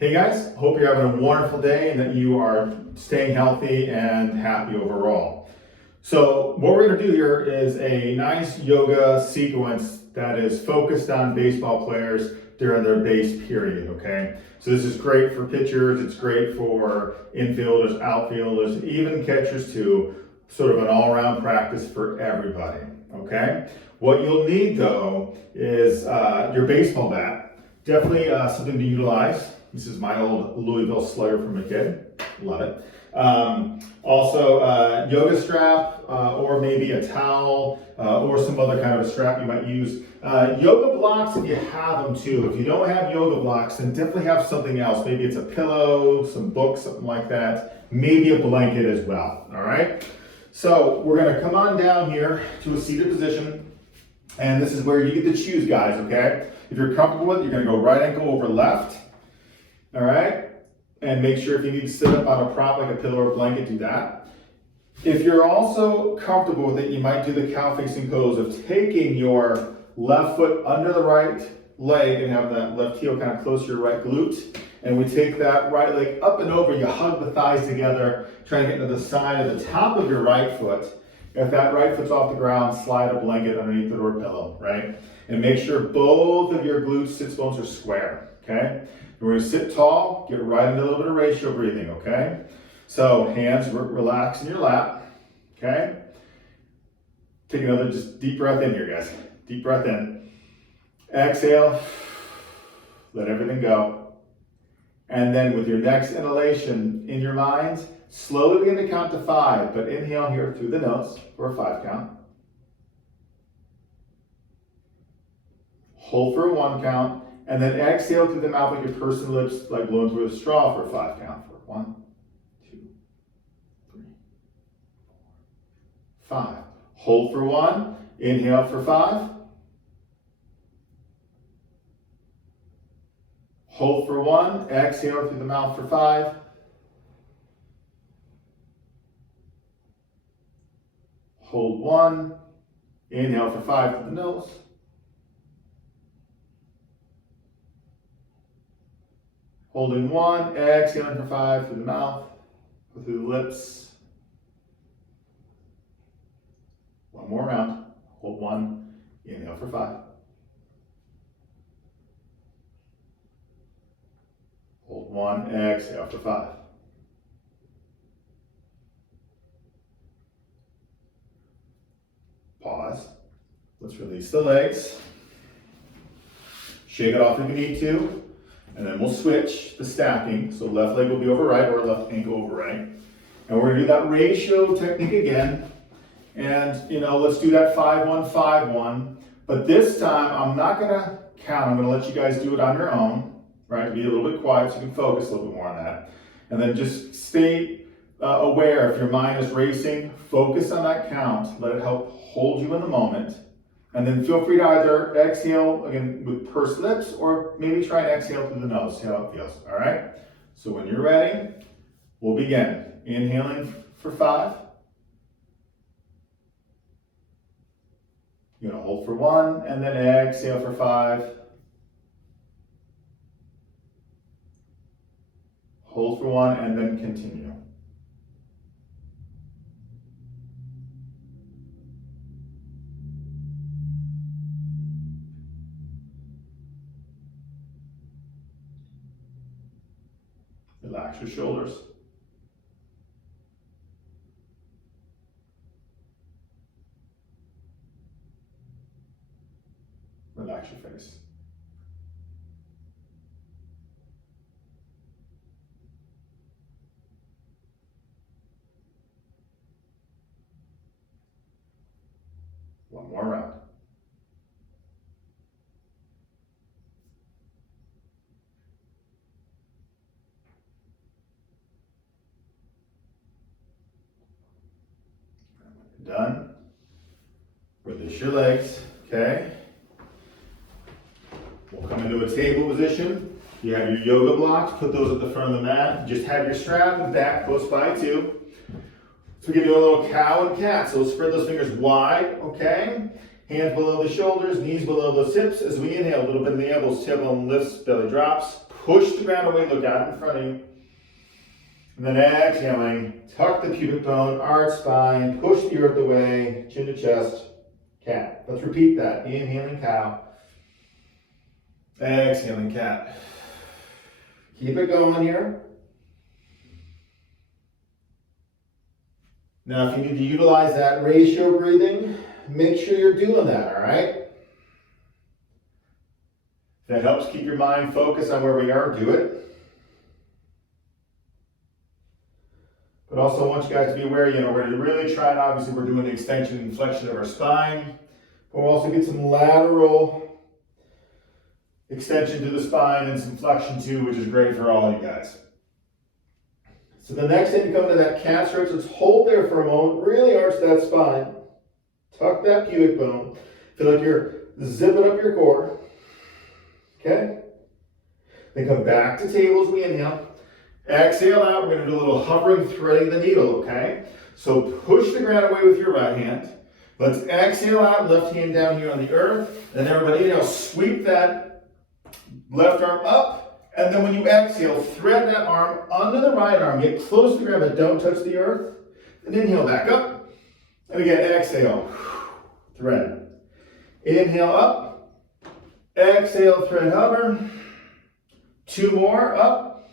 Hey guys, hope you're having a wonderful day and that you are staying healthy and happy overall. So what we're going to do here is a nice yoga sequence that is focused on baseball players during their base period, okay? So this is great for pitchers, it's great for infielders, outfielders, even catchers too, sort of an all-around practice for everybody, okay? What you'll need though is your baseball bat, definitely something to utilize. This is my old Louisville Slugger from a kid. Love it. Also, yoga strap, or maybe a towel, or some other kind of a strap you might use. Yoga blocks, if you have them too. If you don't have yoga blocks, then definitely have something else. Maybe it's a pillow, some books, something like that. Maybe a blanket as well, all right? So we're gonna come on down here to a seated position. And this is where you get to choose, guys, okay? If you're comfortable with it, you're gonna go right ankle over left. All right, and make sure if you need to sit up on a prop like a pillow or blanket, do that. If you're also comfortable with it, you might do the cow facing pose of taking your left foot under the right leg and have that left heel kind of close to your right glute. And we take that right leg up and over, you hug the thighs together, trying to get to the side of the top of your right foot. If that right foot's off the ground, slide a blanket underneath it or a pillow, right? And make sure both of your glutes, sits bones are square, okay? We're going to sit tall, get right into a little bit of ratio breathing, okay? So hands relax in your lap, okay? Take another just deep breath in here, guys. Deep breath in. Exhale, let everything go. And then with your next inhalation in your mind, slowly begin to count to 5, but inhale here through the nose for a 5 count. Hold for a 1 count. And then exhale through the mouth like your pursed lips, like blowing through a straw for a 5 count. For 1, 2, 3, 4, 5. Hold for 1. Inhale for 5. Hold for 1. Exhale through the mouth for 5. Hold 1. Inhale for 5 through the nose. Holding 1, exhaling for 5 through the mouth, through the lips. 1 more round. Hold 1, inhale for 5. Hold 1, exhale for 5. Pause. Let's release the legs. Shake it off if you need to. And then we'll switch the stacking. So left leg will be over right or left ankle over right. And we're gonna do that ratio technique again. And let's do that 5-1, 5-1. But this time I'm not gonna count. I'm gonna let you guys do it on your own, right? Be a little bit quiet so you can focus a little bit more on that. And then just stay aware if your mind is racing, focus on that count. Let it help hold you in the moment. And then feel free to either exhale, again, with pursed lips, or maybe try and exhale through the nose, see how it feels, all right? So when you're ready, we'll begin. Inhaling for 5. You're gonna hold for 1, and then exhale for 5. Hold for 1, and then continue. Relax your shoulders. Relax your face. One more round. Done. Release your legs, okay? We'll come into a table position. You have your yoga blocks, put those at the front of the mat. Just have your strap and back close by too. So we can do a little cow and cat. So spread those fingers wide, okay? Hands below the shoulders, knees below those hips. As we inhale, a little bit in the elbows, tailbone lifts, belly drops. push the ground away, look out in front of you. And then exhaling, tuck the pubic bone, arch spine, push the earth away, chin to chest, cat. Let's repeat that. Inhaling cow, exhaling cat. Keep it going here. Now, if you need to utilize that ratio breathing, make sure you're doing that, all right? If that helps keep your mind focused on where we are, do it. But also I want you guys to be aware, we're really trying, obviously we're doing the extension and flexion of our spine. But we'll also get some lateral extension to the spine and some flexion too, which is great for all of you guys. So the next time you come to that cat stretch, let's hold there for a moment, really arch that spine. Tuck that pubic bone. Feel like you're zipping up your core. Okay? Then come back to table as we inhale. Exhale out. We're going to do a little hovering, threading the needle, okay? So push the ground away with your right hand. Let's exhale out, left hand down here on the earth. And everybody inhale, sweep that left arm up. And then when you exhale, thread that arm under the right arm. Get close to the ground, but don't touch the earth. And inhale back up. And again, exhale. Thread. Inhale up. Exhale, thread, hover. 2 more, up.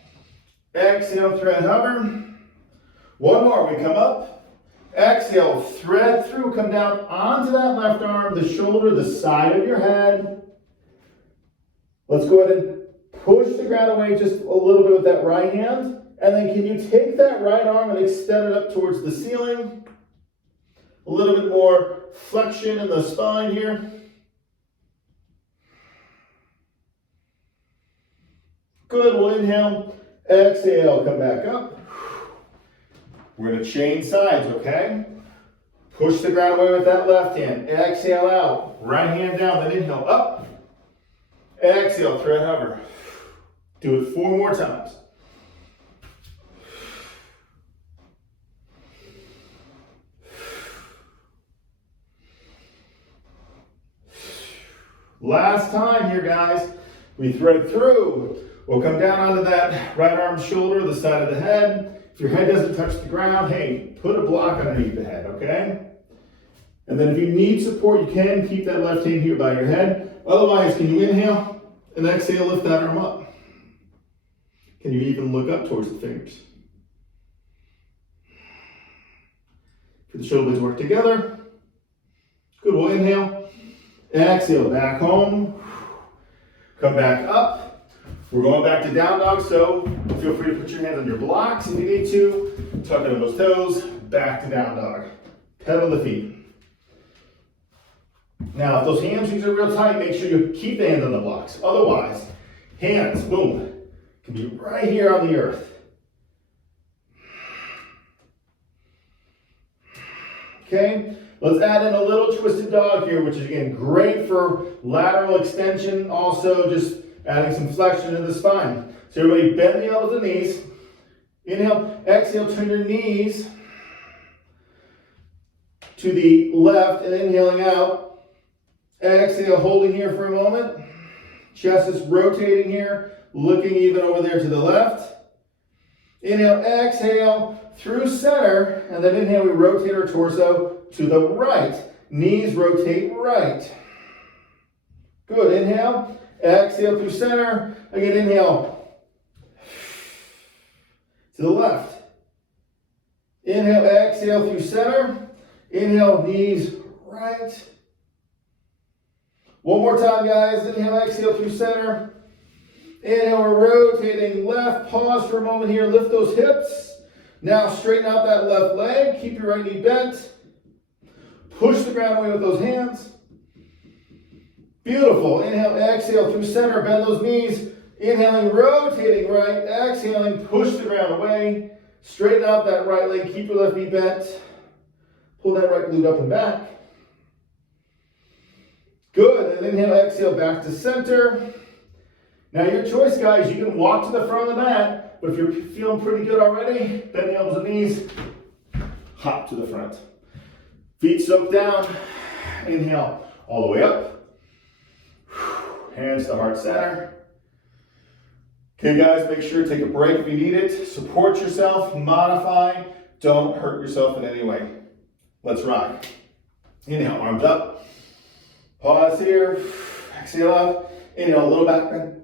Exhale, thread, hover. 1 more, we come up. Exhale, thread through, come down onto that left arm, the shoulder, the side of your head. Let's go ahead and push the ground away just a little bit with that right hand. And then can you take that right arm and extend it up towards the ceiling? A little bit more flexion in the spine here. Good, we'll inhale. Exhale, come back up. We're going to change sides, okay? Push the ground away with that left hand. Exhale out. Right hand down, then inhale up. Exhale, thread hover. Do it 4 more times. Last time here, guys. We thread through. We'll come down onto that right arm shoulder, the side of the head. If your head doesn't touch the ground, hey, put a block underneath the head, okay? And then if you need support, you can keep that left hand here by your head. Otherwise, can you inhale and exhale, lift that arm up? Can you even look up towards the fingers? For the shoulder blades work together. Good, we'll inhale. Exhale, back home. Come back up. We're going back to down dog, so feel free to put your hands on your blocks if you need to. Tuck into those toes, back to down dog. Pedal the feet. Now, if those hamstrings are real tight, make sure you keep the hands on the blocks. Otherwise, hands, boom, can be right here on the earth. Okay, let's add in a little twisted dog here, which is again great for lateral extension, also just adding some flexion in the spine. So everybody bend the elbows and knees. Inhale, exhale, turn your knees to the left and inhaling out. Exhale, holding here for a moment. Chest is rotating here, looking even over there to the left. Inhale, exhale, through center, and then inhale, we rotate our torso to the right. Knees rotate right. Good, inhale. Exhale through center. Again, inhale. To the left. Inhale, exhale through center. Inhale, knees right. 1 more time, guys. Inhale, exhale through center. Inhale, we're rotating left. Pause for a moment here. Lift those hips. Now straighten out that left leg. Keep your right knee bent. Push the ground away with those hands. Beautiful. Inhale, exhale through center. Bend those knees. Inhaling, rotating right. Exhaling, push the ground away. Straighten out that right leg. Keep your left knee bent. Pull that right glute up and back. Good. And inhale, exhale, back to center. Now your choice, guys. You can walk to the front of the mat, but if you're feeling pretty good already, bend the elbows and knees. Hop to the front. Feet soak down. Inhale, all the way up. Hands to heart center. Okay guys, make sure to take a break if you need it. Support yourself, modify. Don't hurt yourself in any way. Let's rock. Inhale, arms up. Pause here. Exhale out. Inhale, a little back bend.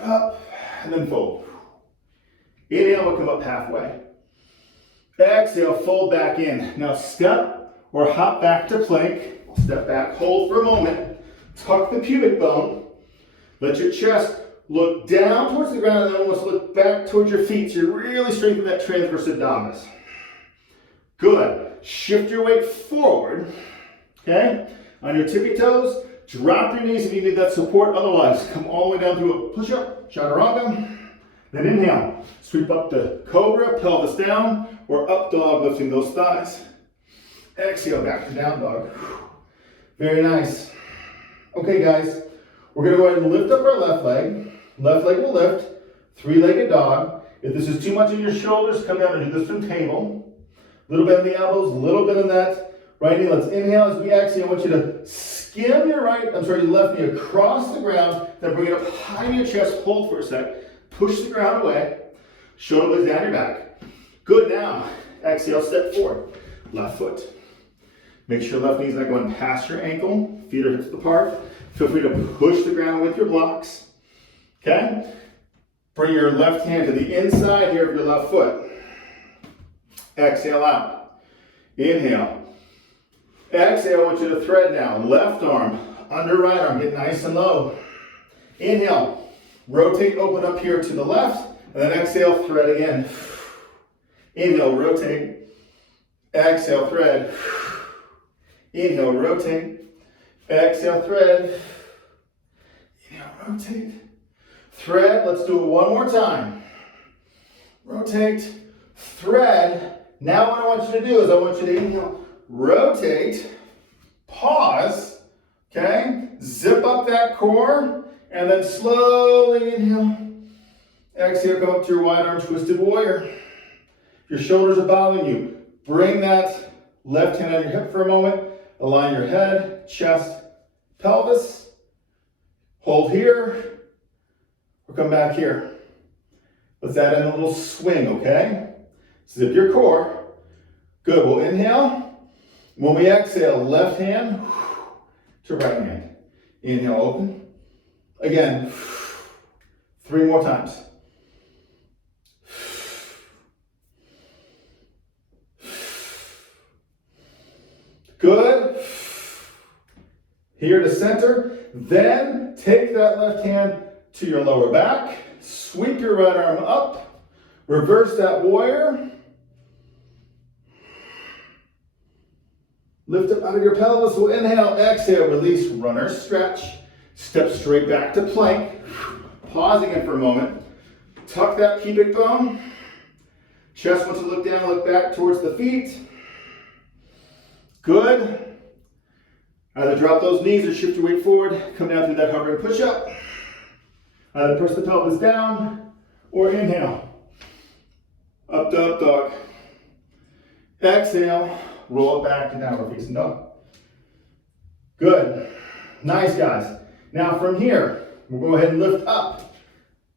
Up, and then fold. Inhale, we'll come up halfway. Exhale, fold back in. Now step or hop back to plank. Step back, hold for a moment. Tuck the pubic bone. Let your chest look down towards the ground and then almost look back towards your feet. So you're really strengthening that transverse abdominis. Good. Shift your weight forward. Okay? On your tippy toes, drop your knees if you need that support. Otherwise, come all the way down to a push-up, chaturanga. Then inhale. Sweep up the cobra, pelvis down, or up dog, lifting those thighs. Exhale, back to down dog. Very nice. Okay, guys. We're going to go ahead and lift up our left leg. Left leg will lift. Three-legged dog. If this is too much in your shoulders, come down and do this from table. A little bit in the elbows, a little bit in that right knee. Let's inhale. As we exhale, I want you to skim your left knee across the ground. Then bring it up high to your chest. Hold for a sec. Push the ground away. Shoulder blades down your back. Good. Now, exhale, step forward. Left foot. Make sure left knee's not going past your ankle. Feet are hips apart. Feel free to push the ground with your blocks. Okay? Bring your left hand to the inside here of your left foot. Exhale out. Inhale. Exhale, I want you to thread now. Left arm under right arm. Get nice and low. Inhale. Rotate, open up here to the left. And then exhale, thread again. Inhale, rotate. Exhale, thread. Inhale, rotate. Exhale, thread. Inhale, rotate. Thread. Let's do it one more time. Rotate. Thread. Now what I want you to do is I want you to inhale, rotate, pause, okay? Zip up that core, and then slowly inhale. Exhale, come up to your wide arm twisted warrior. If your shoulders are bothering you, bring that left hand on your hip for a moment. Align your head, chest, pelvis. Hold here, or come back here. Let's add in a little swing, okay? Zip your core. Good, we'll inhale. When we exhale, left hand to right hand. Inhale, open. Again, 3 more times. Good. Here to center. Then take that left hand to your lower back. Sweep your right arm up. Reverse that warrior. Lift up out of your pelvis. We'll inhale, exhale, release, runner stretch. Step straight back to plank. Pausing it for a moment. Tuck that pubic bone. Chest wants to look down, look back towards the feet. Good. Either drop those knees or shift your weight forward. Come down through that hovering push-up. Either press the pelvis down or inhale. Up to up dog. Exhale. Roll it back to downward facing dog. Good. Nice, guys. Now from here, we'll go ahead and lift up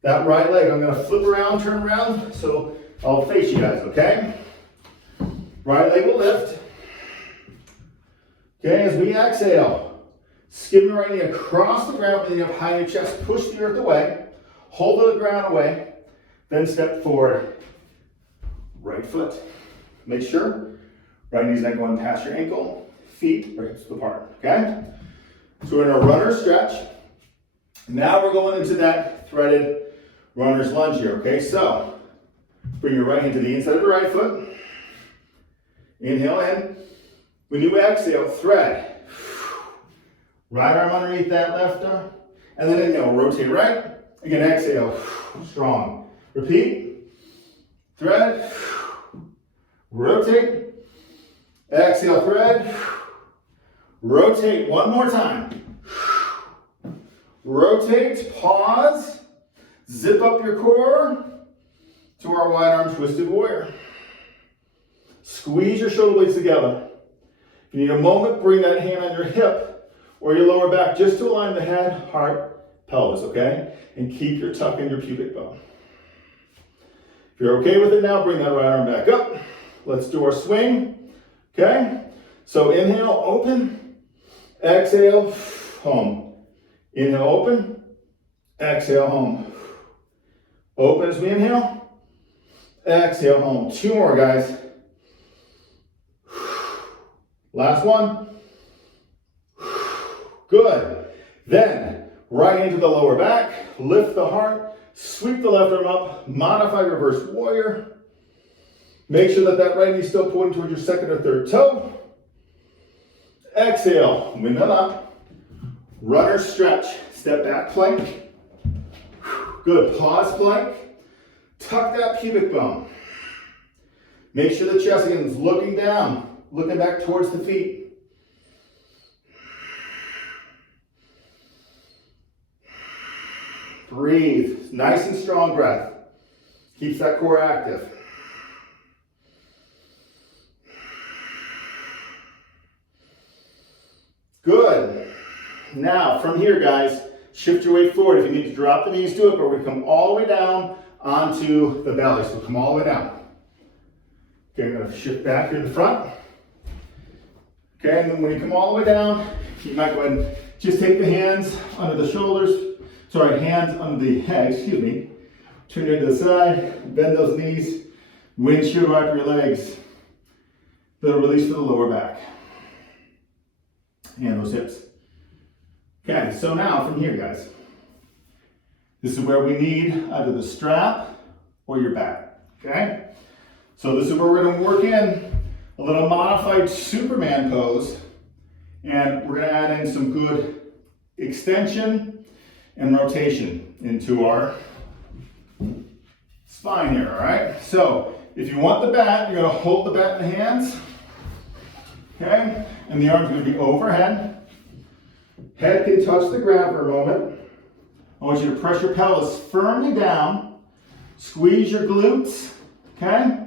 that right leg. I'm going to flip around, turn around, so I'll face you guys, okay? Right leg will lift. Okay, as we exhale, skim the right knee across the ground, breathing up high in your chest, push the earth away, hold the ground away, then step forward. Right foot. Make sure right knee's not going past your ankle, feet are hips apart, okay? So we're in a runner stretch. Now we're going into that threaded runner's lunge here, okay? So bring your right hand to the inside of the right foot. Inhale in. When you exhale, thread. Right arm underneath that left arm. And then inhale, rotate right. Again, exhale, strong. Repeat. Thread. Rotate. Exhale, thread. Rotate one more time. Rotate, pause. Zip up your core to our wide arm twisted warrior. Squeeze your shoulder blades together. If you need a moment, bring that hand on your hip or your lower back just to align the head, heart, pelvis, okay? And keep your tuck in your pubic bone. If you're okay with it now, bring that right arm back up. Let's do our swing, okay? So inhale, open. Exhale, home. Inhale, open. Exhale, home. Open as we inhale. Exhale, home. 2 more, guys. Last one. Good. Then, right into the lower back. Lift the heart. Sweep the left arm up. Modify reverse warrior. Make sure that that right knee is still pointing towards your second or third toe. Exhale. Windmill up. Runner stretch. Step back plank. Good. Pause plank. Tuck that pubic bone. Make sure the chest again is looking down, looking back towards the feet. Breathe. Nice and strong breath. Keeps that core active. Good. Now, from here, guys, shift your weight forward. If you need to drop the knees, do it, but we come all the way down onto the belly. So come all the way down. Okay, I'm going to shift back here to the front. Okay, and then when you come all the way down, you might go ahead and just take the hands under the shoulders. Sorry, hands under the head, excuse me. Turn it to the side, bend those knees, windshield wiper your legs. Little release for the lower back. And those hips. Okay, so now from here, guys, this is where we need either the strap or your back, okay? So this is where we're gonna work in a little modified Superman pose, and we're gonna add in some good extension and rotation into our spine here, all right? So if you want the bat, you're gonna hold the bat in the hands, okay? And the arm's gonna be overhead. Head can touch the ground for a moment. I want you to press your pelvis firmly down. Squeeze your glutes, okay?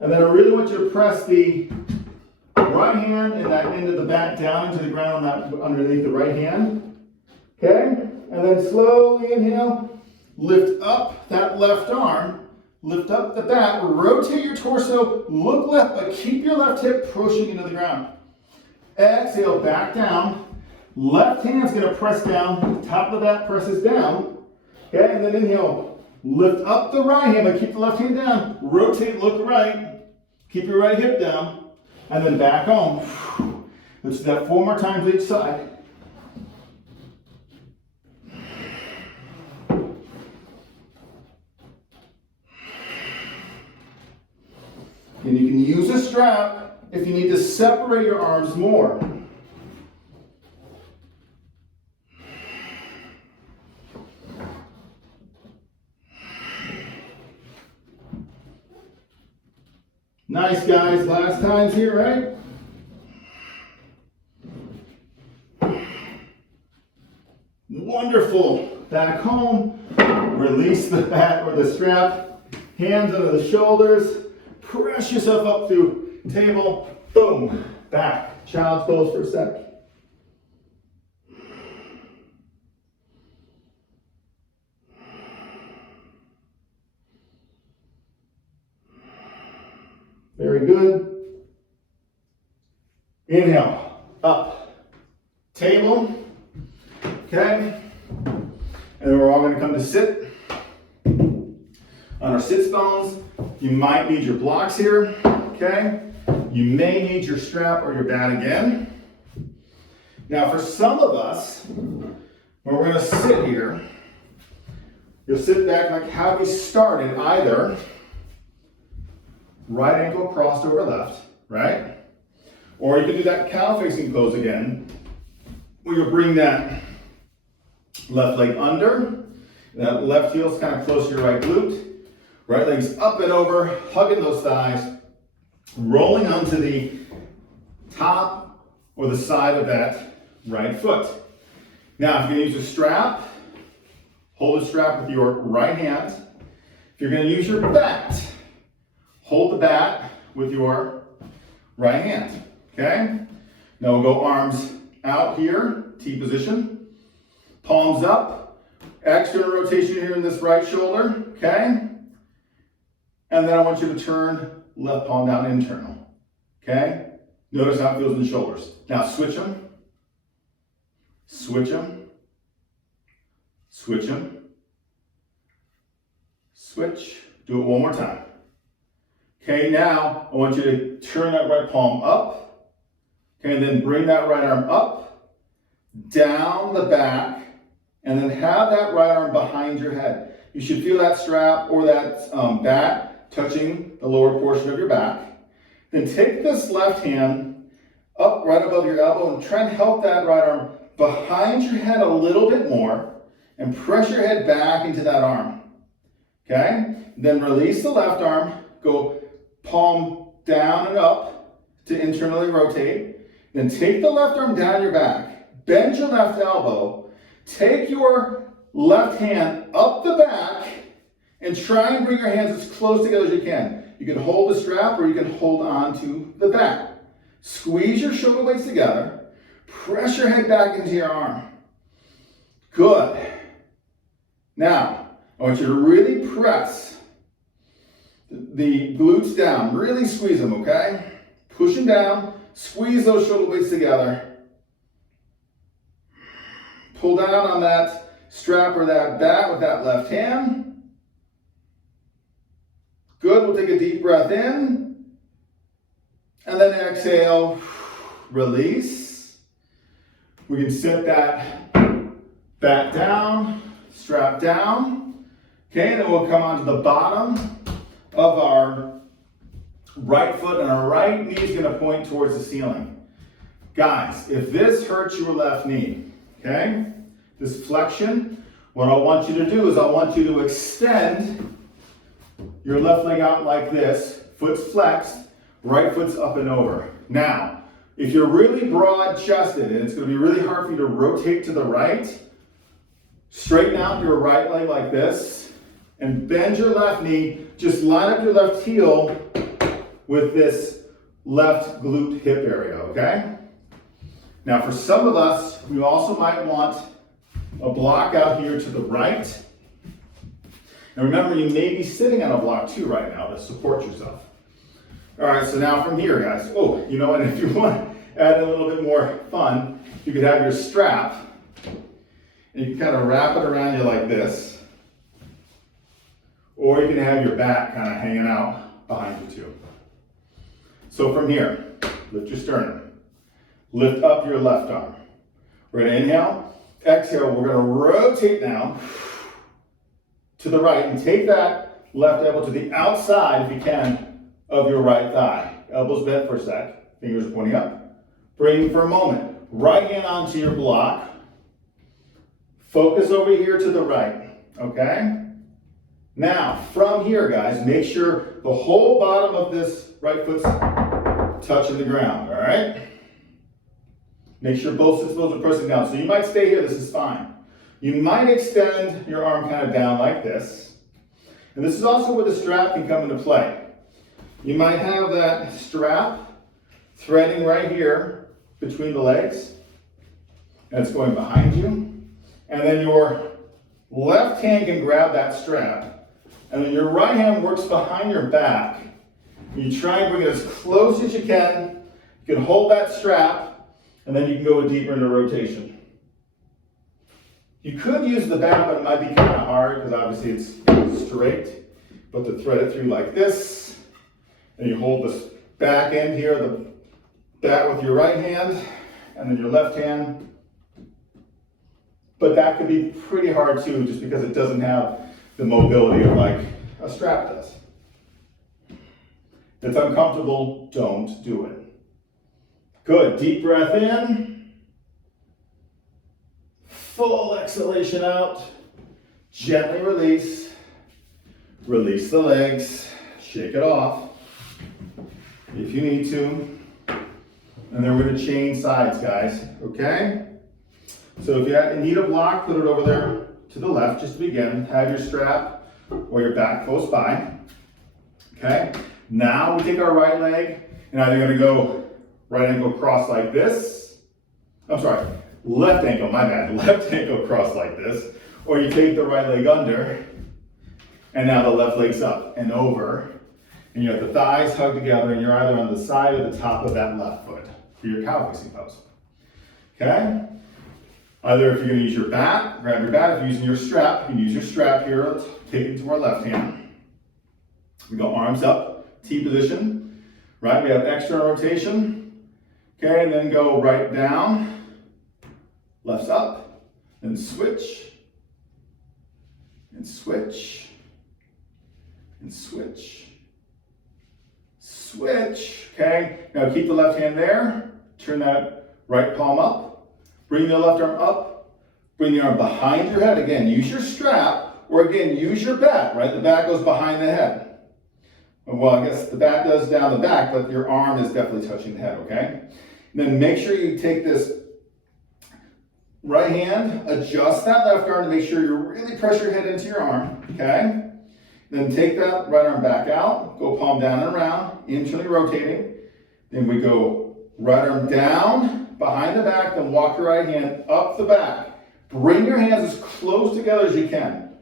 And then I really want you to press the right hand and that end of the bat down into the ground on that, underneath the right hand, okay? And then slowly inhale, lift up that left arm, lift up the bat, rotate your torso, look left, but keep your left hip pushing into the ground. Exhale, back down. Left hand's gonna press down, top of the bat presses down, okay? And then inhale, lift up the right hand, but keep the left hand down, rotate, look right, keep your right hip down, and then back home. Let's do that 4 more times each side. And you can use a strap if you need to separate your arms more. Nice, guys. Last time's here, right? Wonderful. Back home. Release the bat or the strap. Hands under the shoulders. Press yourself up through table. Boom. Back. Child's pose for a sec. Very good. Inhale, up, table, okay? And then we're all gonna come to sit. On our sits bones, you might need your blocks here, okay? You may need your strap or your bat again. Now for some of us, when we're gonna sit here, you'll sit back like how we started, either right ankle crossed over left, right? Or you can do that cow facing pose again, where you'll bring that left leg under, that left heel's kind of close to your right glute, right leg's up and over, hugging those thighs, rolling onto the top or the side of that right foot. Now, if you're gonna use a strap, hold the strap with your right hand. If you're gonna use your bat, hold the bat with your right hand, okay? Now we'll go arms out here, T position, palms up, External rotation here in this right shoulder, okay? And then I want you to turn left palm down internal, okay? Notice how it feels in the shoulders. Now switch them, switch them, switch them, switch. Do it one more time. Okay, now I want you to turn that right palm up, okay, and then bring that right arm up, down the back, and then have that right arm behind your head. You should feel that strap or that bat touching the lower portion of your back. Then take this left hand up right above your elbow and try and help that right arm behind your head a little bit more and press your head back into that arm. Okay? Then release the left arm, go palm down and up to internally rotate. Then take the left arm down your back, bend your left elbow, take your left hand up the back and try and bring your hands as close together as you can. You can hold the strap or you can hold on to the back. Squeeze your shoulder blades together. Press your head back into your arm. Good. Now, I want you to really press the glutes down. Really squeeze them, okay? Push them down. Squeeze those shoulder blades together. Pull down on that strap or that bat with that left hand. Good, we'll take a deep breath in. And then exhale, release. We can set that back down, strap down. Okay, and then we'll come onto the bottom of our right foot and our right knee is gonna point towards the ceiling. Guys, if this hurts your left knee, okay, this flexion, what I want you to do is I want you to extend your left leg out like this, foot's flexed, right foot's up and over. Now, if you're really broad chested and it's going to be really hard for you to rotate to the right, straighten out your right leg like this and bend your left knee. Just line up your left heel with this left glute hip area, okay? Now for some of us, we also might want a block out here to the right. And remember, you may be sitting on a block too right now to support yourself. All right, so now from here, guys. Oh, you know what? If you want to add a little bit more fun, you could have your strap, and you can kind of wrap it around you like this. Or you can have your back kind of hanging out behind you too. So from here, lift your sternum. Lift up your left arm. We're going to inhale. Exhale, we're going to rotate now to the right and take that left elbow to the outside, if you can, of your right thigh. Elbows bent for a sec, fingers pointing up. Bring for a moment. Right hand onto your block. Focus over here to the right, okay? Now, from here, guys, make sure the whole bottom of this right foot's touching the ground, all right? Make sure both sits bones are pressing down. So you might stay here, this is fine. You might extend your arm kind of down like this. And this is also where the strap can come into play. You might have that strap threading right here between the legs. And it's going behind you. And then your left hand can grab that strap. And then your right hand works behind your back. You try and bring it as close as you can. You can hold that strap. And then you can go deeper into rotation. You could use the bat, but it might be kind of hard because obviously it's straight. But to thread it through like this, and you hold this back end here, the bat with your right hand, and then your left hand. But that could be pretty hard too, just because it doesn't have the mobility of like a strap does. If it's uncomfortable, don't do it. Good, deep breath in. Full exhalation out. Gently release. Release the legs. Shake it off if you need to. And then we're going to change sides, guys. Okay? So if you need a block, put it over there to the left just to begin. Have your strap or your back close by. Okay? Now we take our right leg and either going to go right ankle cross like this. I'm sorry, left ankle, my bad. Left ankle cross like this. Or you take the right leg under, and now the left leg's up and over, and you have the thighs hugged together, and you're either on the side or the top of that left foot for your cow facing pose. Okay? Either if you're going to use your bat, grab your bat. If you're using your strap, you can use your strap here. Let's take it to our left hand. We go arms up, T position, right? We have external rotation. Okay, and then go right down, lefts up, then switch, and switch, and switch, switch. Okay, now keep the left hand there. Turn that right palm up. Bring the left arm up. Bring the arm behind your head. Again, use your strap, or again, use your bat, right? The bat goes behind the head. Well, I guess the bat does down the back, but your arm is definitely touching the head, okay? And then make sure you take this right hand, adjust that left arm to make sure you really press your head into your arm, okay? Then take that right arm back out, go palm down and around, internally rotating. Then we go right arm down, behind the back, then walk your right hand up the back. Bring your hands as close together as you can,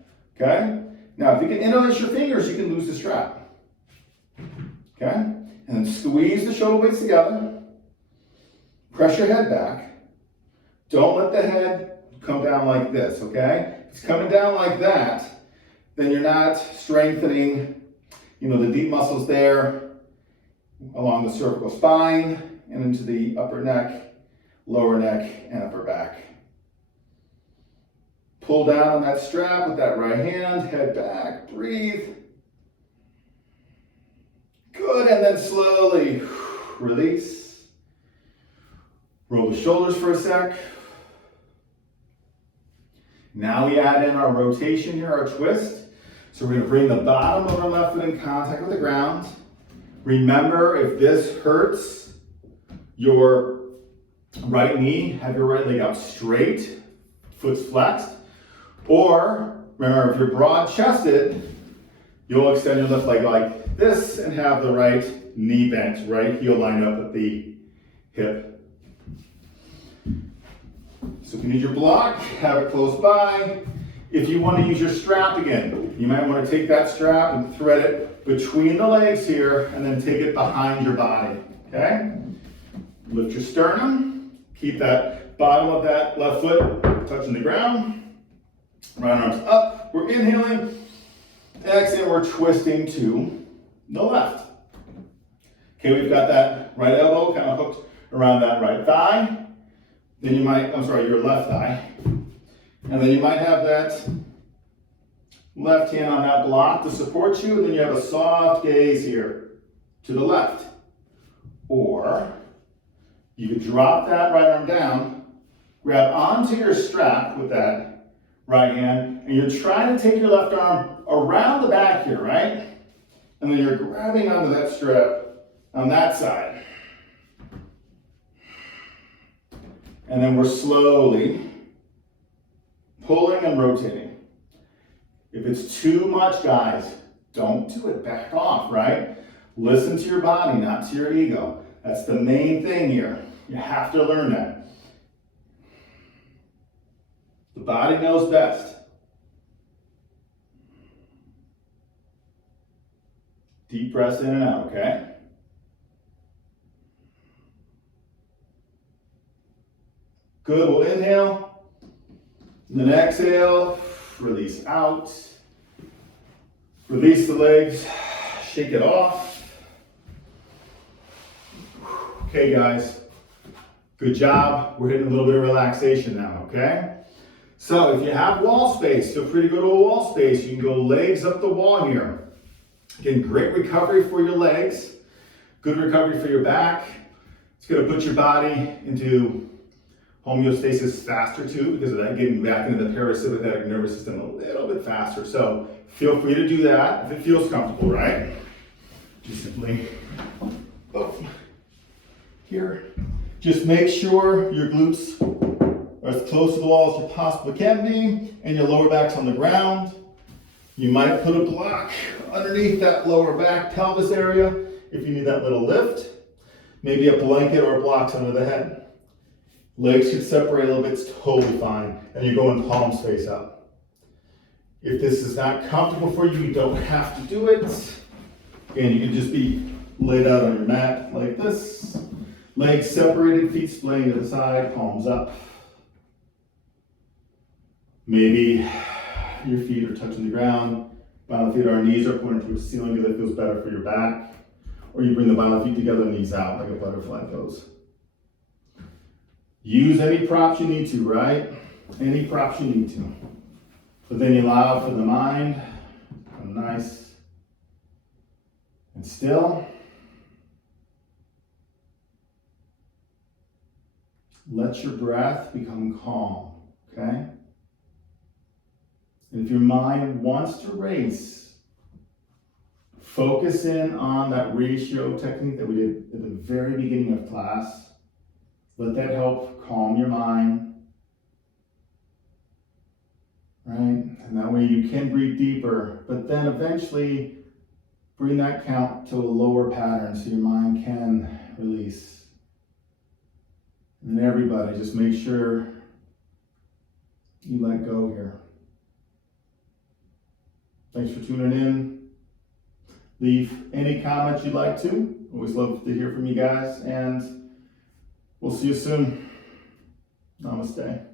okay? Now, if you can interlace your fingers, you can lose the strap. Okay? And then squeeze the shoulder blades together. Press your head back. Don't let the head come down like this, okay? If it's coming down like that, then you're not strengthening, the deep muscles there along the cervical spine and into the upper neck, lower neck, and upper back. Pull down on that strap with that right hand, head back, breathe. Good, and then slowly release. Roll the shoulders for a sec. Now we add in our rotation here, our twist. So we're going to bring the bottom of our left foot in contact with the ground. Remember, if this hurts your right knee, have your right leg out straight, foot's flexed. Or, remember, if you're broad-chested, you'll extend your left leg like this and have the right knee bent, right heel lined up at the hip. So if you need your block, have it close by. If you want to use your strap again, you might want to take that strap and thread it between the legs here and then take it behind your body, okay? Lift your sternum, keep that bottom of that left foot touching the ground. Right arms up, we're inhaling. Exhale, we're twisting to the left. Okay, we've got that right elbow kind of hooked around that right thigh. Then you might, your left thigh. And then you might have that left hand on that block to support you. And then you have a soft gaze here to the left. Or you could drop that right arm down, grab onto your strap with that right hand, and you're trying to take your left arm around the back here, right? And then you're grabbing onto that strap on that side. And then we're slowly pulling and rotating. If it's too much, guys, don't do it. Back off, right? Listen to your body, not to your ego. That's the main thing here. You have to learn that. The body knows best. Deep breaths in and out, okay? Good, we'll inhale. And then exhale, release out. Release the legs, shake it off. Okay, guys, good job. We're hitting a little bit of relaxation now, okay? So if you have wall space, feel free to go to a wall space. You can go legs up the wall here. Again, great recovery for your legs. Good recovery for your back. It's going to put your body into homeostasis faster too, because of that getting back into the parasympathetic nervous system a little bit faster. So feel free to do that if it feels comfortable, right? Just simply here. Just make sure your glutes are as close to the wall as you possibly can be, and your lower back's on the ground. You might put a block underneath that lower back pelvis area if you need that little lift. Maybe a blanket or blocks under the head. Legs should separate a little bit, it's totally fine. And you're going palms face up. If this is not comfortable for you, you don't have to do it. Again, you can just be laid out on your mat like this. Legs separated, feet splaying to the side, palms up. Maybe your feet are touching the ground. Bottom feet, our knees are pointing towards the ceiling because that feels better for your back. Or you bring the bottom feet together, knees out like a butterfly pose. Use any props you need to, right? Any props you need to. But then you allow for the mind, become nice and still. Let your breath become calm, okay? And if your mind wants to race, focus in on that ratio technique that we did at the very beginning of class. Let that help calm your mind, right? And that way you can breathe deeper, but then eventually bring that count to a lower pattern so your mind can release. And everybody, just make sure you let go here. Thanks for tuning in. Leave any comments you'd like to. Always love to hear from you guys, and we'll see you soon. Namaste.